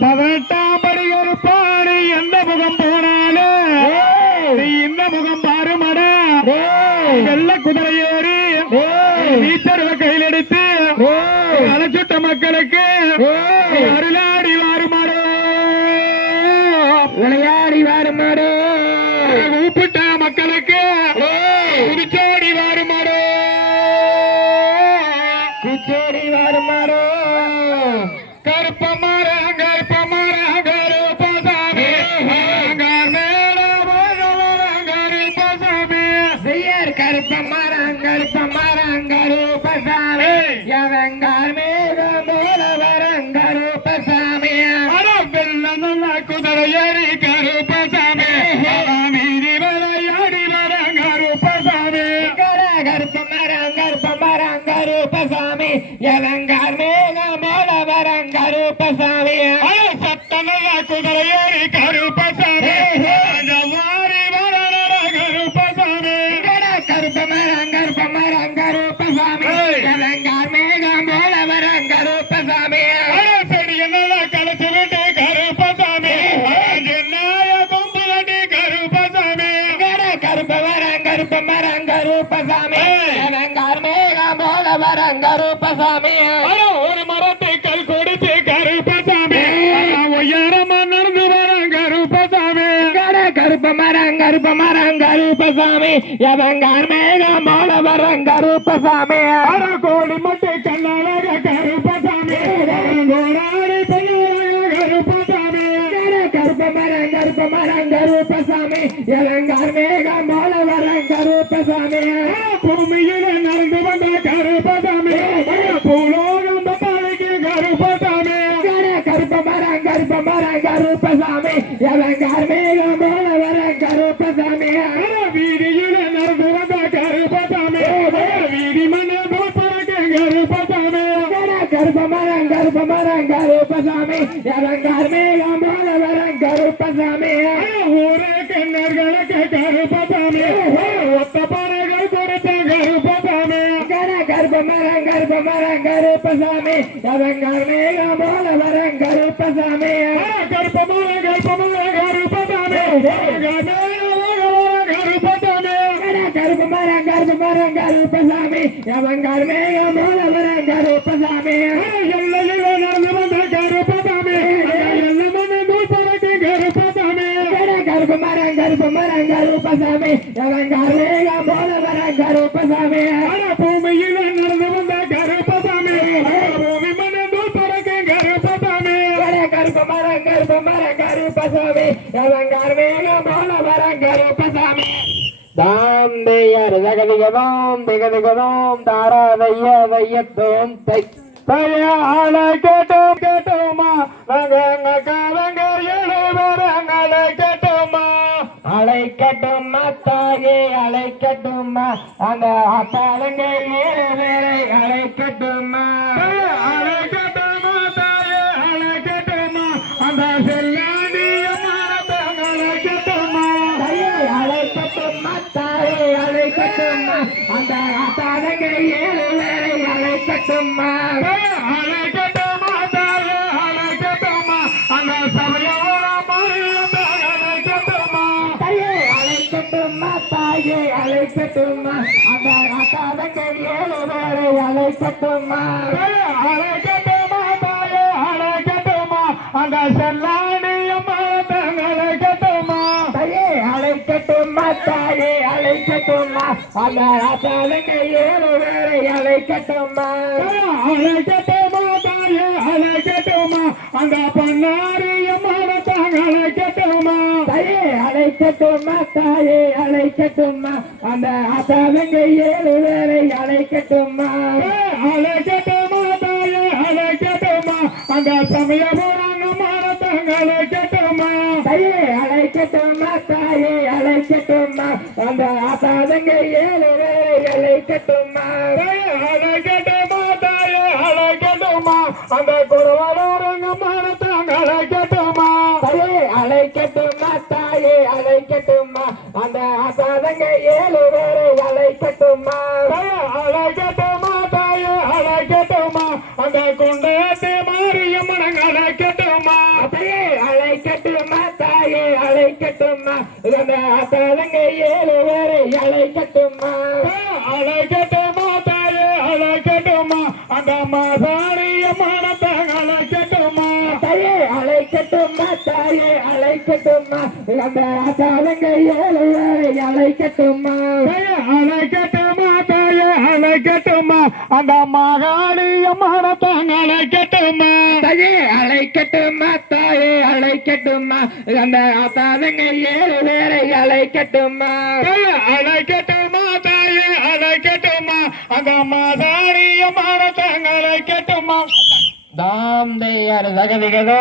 பதினெட்டாம் படி ஒரு பாடி எந்த முகம் போனாலும் நீ இந்த முகம் பாருமடா. வெள்ள குதிரை ஏறி நீச்சருவ கையில் எடுத்து அழைச்சுட்ட மக்களுக்கு அருளாடி வாருமாடோ. விளையாடி வருமாடு. கூப்பிட்ட மக்களுக்கு புதுச்சேரி கருப்பசாமி எவங்கார் மேகம் போல வரம் கருப்பசாமி. ஒரு மரத்தை கல் கொடுத்து கருப்பசாமி உயரமா நடந்து வர கருப்பசாமி. கர கருப்ப மரம் கருப்ப மரம் கருப்பசாமி. எவங்கார் மேகம் போல வரம் கருப்பசாமி. கோடி மட்டை கண்ணாக கருப்பசாமி. கருப்பசாமி. கர கருப்ப மரம் கருப்ப மரம் கருப்பசாமி. எவங்கார் மேகம் போல வரம் கருப்பசாமி. பூமியில கருப்பசாமி கர கருப்ப மரம் கருப்ப மரம் கருப்பசாமி எவங்கார் மேகம் போல வரம் கருப்பசாமி வீதியில நடந்து வந்த கருப்பசாமி வீதி மண்ண தோப்பறக்கு கருப்பசாமி கர கருப்ப மரம் கருப்ப மரம் கருப்பசாமி எவங்கார் மேகம் போல வரம் கருப்பசாமி ஊரே கிண்ணர்களுக்கு கருப்பசாமி ஒத்த பறகள் கொடுத்த கருப்பசாமி கர கருப்ப மரம் கருப்ப மரம் கருப்பசாமி எவங்கார் மேகம் போல வரம் கருப்பசாமி கருப்பமான கருப்பமான கருப்பசாமி கருப்பசாமி கர கருப்ப மரம் கருப்ப மரம் கருப்பசாமி எவங்கார் மேகம் போல வரம் கருப்பசாமி எல்லையில நடந்து வந்த சாமி எவங்கார் மேகம் போல வரம் கருப்பசாமி தாம் தெய்யர் ஜகதிகதோம் திகதிகதோம் தாராதைய வையத்தோம் தை தயால கேட்டோம் கேட்டோமா? வங்க காலங்க ஏழு பேரங்களை கேட்டோமா? அழைக்கட்டும் அந்த அத்தாளுங்க ஏழு பேரை அழைக்கட்டும்மா அழைக்கட்டும்மா தாயே அழைக்கட்டும்மா அந்த ஆத்தாளுங்க ஏழு பேரை அழைக்கட்டும்மா அழைக்கட்டுமா தாயே அழைக்கட்டுமா. அந்த அழைக்கட்டும்மா தாயே அழைக்கட்டும்மா அந்த ஆத்தாளுங்க ஏழு பேரை அழைக்கட்டுமா. அழைக்கட்டுமா தாயே அழைக்கட்டுமா அந்த செல்லாண்டிய அந்த ஆத்தாளுங்க ஏழு பேரை அழைக்கட்டும்மா. அழைக்கட்டுமா தாயே அழைக்கட்டுமா அந்த பண்ணாரிய மரத்தங்களை கேட்டோமா தாயே அழைக்கட்டும்மா தாயே அழைக்கட்டும்மா. அந்த ஆத்தாளுங்க ஏழு பேரை அழைக்கட்டுமா அழைக்கட்டுமா தாயே அழைக்கட்டுமா அந்த சமயபுராண மரத்தங்களை கேட்டோமா தாயே அழைக்கட்டும்மா. அழைக்கட்டுமா அந்த குருவலூருங்க மரத்தங்களை கேட்டோமா தாயே அழைக்கட்டும்மா தாயே அழைக்கட்டும்மா அந்த ஆசாதங்க ஏழு பேரை அழைக்கட்டுமா? அழைக்கட்டுமா தாயே அழைக்கட்டுமா? அந்த குண்டத்தை மனங்களை அழைக்கட்டுமா? தாயே அழைக்கட்டுமா தாயே அழைக்கட்டுமா? அந்த ஆத்தாளங்க ஏழு பேரை அழைக்கட்டுமா? அழைக்கட்டுமா தாயே அழைக்கட்டுமா? அந்த அழைக்கட்டுமா தாயே அழைக்கட்டுமா தாயே அழைக்கட்டுமா அந்த ஆத்தாளங்க ஏழு பேரை அழைக்கட்டுமா தாயே அழைக்கட்டுமா தாயே அழைக்கட்டுமா அந்த மகாணிய மனத்தை அழைக்கட்டுமா தாயே அழைக்கட்டுமா தாயே அழைக்கட்டுமா அந்த ஆத்தாளங்க ஏழு பேரை அழைக்கட்டுமா அழைக்கட்டுமா அழைக்கட்டுமா அந்த மாசாணிய மனத்தை தாம் தேயர் சகதிகதோ